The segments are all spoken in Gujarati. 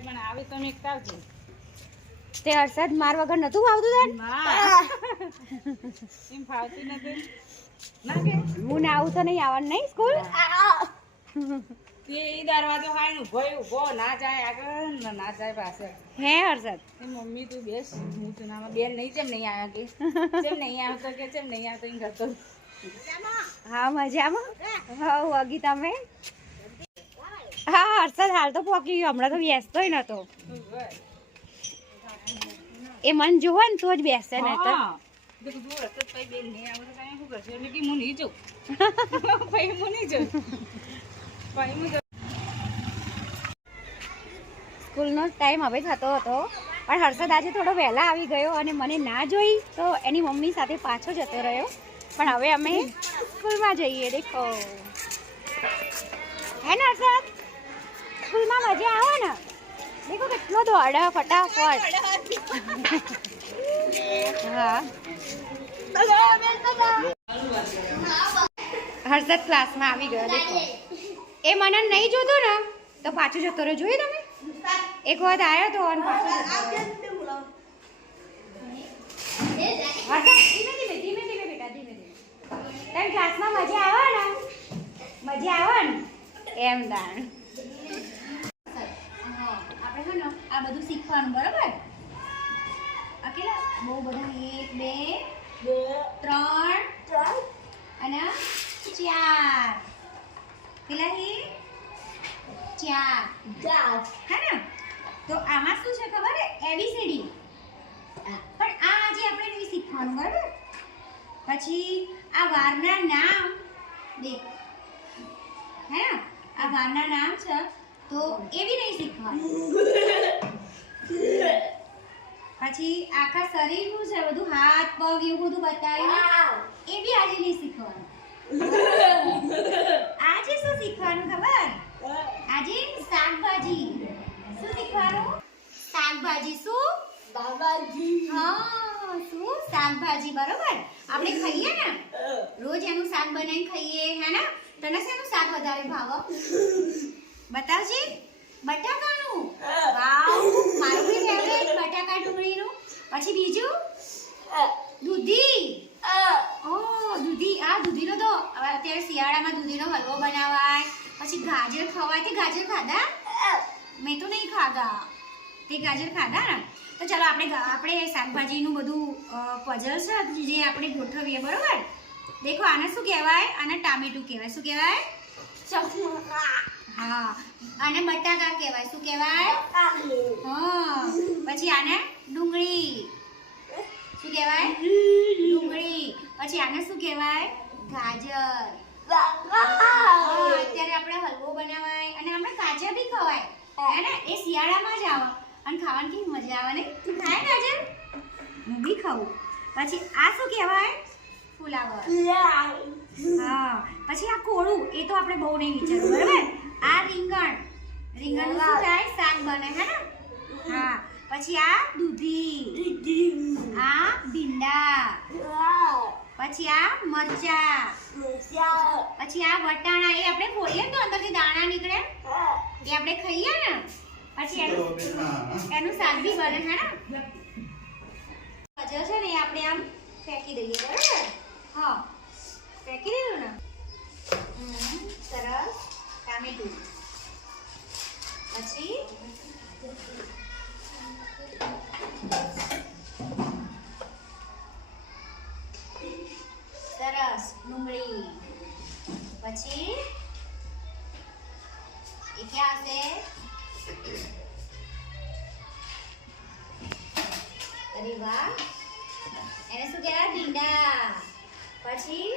પણ આવે તો મેં કાવજો તે હર્ષદ માર વગર નતું આવતું તને એમ ફાવતી નથી ના કે હું ના આવું તો નહીં આવવાનું નહીં સ્કૂલ તે ઈ દરવાજો હાય ઉભો ના જાય આગળ ના જાય પાછળ હે હર્ષદ એ મમ્મી તું બેસ હું તો નામાં બેન નહીં જેમ નહીં આવ્યા કે જેમ નહીં આવતો કે જેમ નહીં આવતો એમ કરતો હા મજામાં હા વાગી તમે હા હર્ષદ હાલ તો પોકી ગયો હમણાં તો બેસતોય નતો એ મન જોવે ને તો જ બેસે ને તો બેન નહીં આવે તો કઈ શું કરશે એટલે કે હું નહીં જાઉં ભાઈ હું નહીં જાઉં ભાઈ હું સ્કૂલનો ટાઈમ હવે થતો હતો પણ હર્ષદ આજે થોડો વહેલા આવી ગયો અને મને ના જોઈ તો એની મમ્મી સાથે પાછો જતો રહ્યો પણ હવે અમે સ્કૂલમાં જઈએ દેખો હે ને હર્ષદ સ્કૂલમાં મજા આવે ને દેખો કેટલો દોડે ફટાફટ હા હર્ષદ ક્લાસમાં આવી ગયો દેખો એ મને નહીં જોતો ને તો પાછો જતો રહ્યો જોયું તમે એક વખત આવ્યો તો અને પાછો જતો રહ્યો. હર્ષદ ધીમે ધીમે બેટા ધીમે ધીમે તને ક્લાસમાં મજા આવે ને એમ દાણ આપણે છે ને આ બધું શીખવાનું બરાબર અકેલા બહુ બધા 1 2 3 અને 4 પેલા હે 4 હે ને તો આમાં શું છે ખબર હે ABCD પણ આ આજે આપણે નહીં શીખવાનું બરાબર પછી આ વારના નામ દેખ હે ને આ વારના નામ છે તો એ બી નહીં શીખવાનું પછી આખા શરીરનું છે બધું હાથ પગ એવું બધું બતાવ્યું એ બી આજે નહીં શીખવાનું આજે શું શીખવાનું ખબર આજે શાકભાજી શું શીખવાનું શાકભાજી શું હા શું શાકભાજી બરોબર આપણે ખાઈએ ને રોજ એનું શાક બનાવીને ખાઈએ હે ને તને શેનું શાક વધારે ભાવે બતાવજે બટાકાનું વાવ મારું બી ફેવરેટ બટાકા ડુંગળીનું પછી બીજું દૂધી દૂધી આ દૂધીનો તો અત્યારે શિયાળામાં દૂધીનો હલવો બનાવાય પછી ગાજર ખવાય તે ગાજર ખાધા મેં તો નહીં ખાધા તે ગાજર ખાધા ને તો ચાલો આપણે શાકભાજીનું બધું પઝલ છે જે આપણે ગોઠવીએ બરોબર દેખો આને શું કહેવાય આને ટામેટું કહેવાય શું કહેવાય હા આને બટાકા કહેવાય શું કહેવાય હા પછી આને ડુંગળી શું કહેવાય ડુંગળી પછી આને શું કહેવાય ગાજર અત્યારે આપણે હલવો બનાવાય અને આપણે ગાજર બી ખવાય હે ને એ શિયાળામાં જ આવે અને ખાવાની કેવી મજા આવે ને તું ખાય ગાજર હું બી ખાઉં પછી આ શું કહેવાય ફુલાવર હા પછી આ કોળું એ તો આપણે બહુ નહીં વિચારવું બરાબર આ રીંગણનું શું થાય શાક બને હે ને હા પછી આ દૂધી આ ભીંડા પછી આ મરચા પછી આ વટાણા એ આપણે ફોડીએ તો અંદરથી દાણા નીકળે એ આપણે ખાઈએ ને પછી એનું શાક બી બને હે ને છે ને આપણે આમ ફેંકી દઈએ બરાબર હા ફેંકી દીધું ને સરસ ટામેટું પછી સરસ ડુંગળી પછી એ ક્યાં હશે અરે વાહ એને શું કહેવાય ભીંડા પછી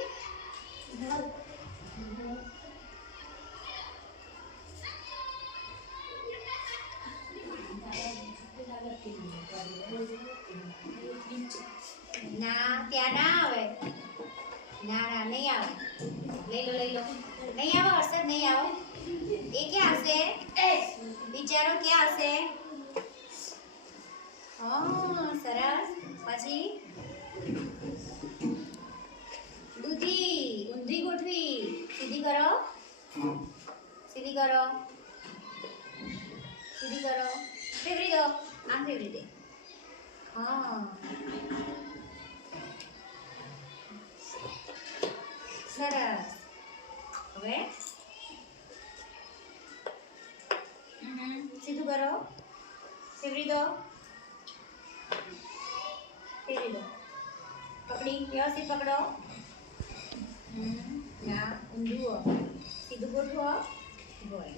ના ત્યાં ના આવે ના નહીં આવે લઈ લો નહીં આવે હર્ષદ નહીં આવે એ ક્યાં હશે વિચારો ક્યાં હશે હા સરસ પછી ઊંધી ગોઠવી સીધી કરો ફેરવી દો આમ ફેરવી દે હા સરસ હવે સીધું કરો ફેરવી દો પકડી વ્યવસ્થિત પકડો ના ઊંધું સીધું ગોઠવો ગોળ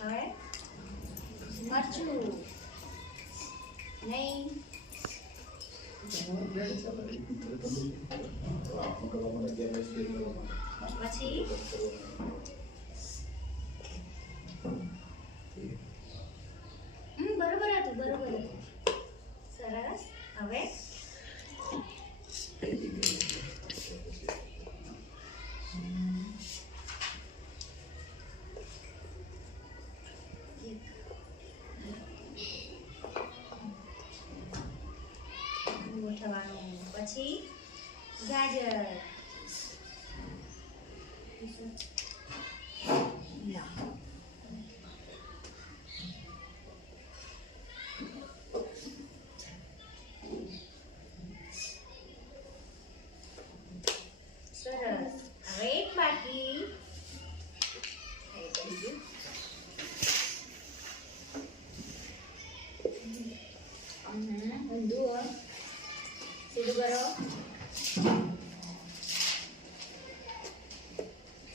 હવે મરચું નહીં પછી બરોબર હતું સરસ હવે ગોઠવવાનું પછી ગાજર સરસ હવે એક બાકી ઊંધું સીધું કરો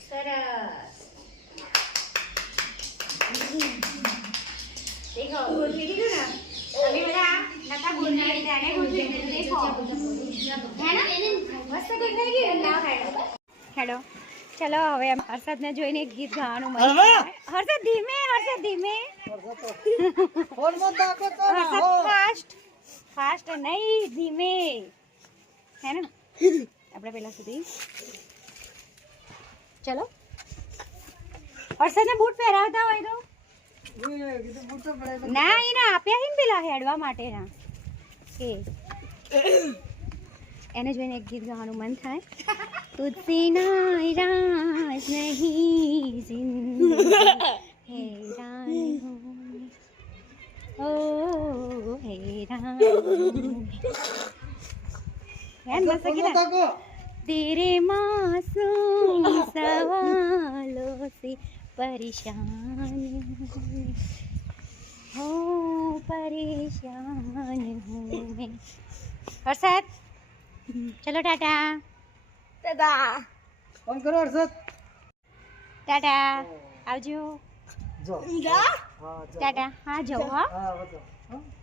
સરસ દેખો ગોઠવી દીધું ને હવે બધા નતા ગોઠવી તેને ગોઠવી દીધું દેખો હે ને મસ્ત ગોઠવાઈ ગયું ના હેડો હેડો ચલો હવે હર્ષદને જોઈને એક ગીત ગાવાનું મન હર્ષદ ધીમે હર્ષદ ફાસ્ટ નહીં ધીમે હે ને આપણે પહેલા સુધી ચલો હર્ષદને બૂટ પહેરાવતા હોય તો ના એને આપ્યા છે ને પેલા હેડવા માટેના કે એને જોઈને એક ગીત ગાવાનું મન થાય તુજસે નારાજ નહીં જિંદગી હેરાન હો હેરાન यार मस्त गीत तेरे मासूम सवालों से परेशान हो परेशान हूँ मैं हर्षद चलो टाटा टाटा फोन करो हर्षद टाटा आवજો જો ટાટા હા જાઓ હા હા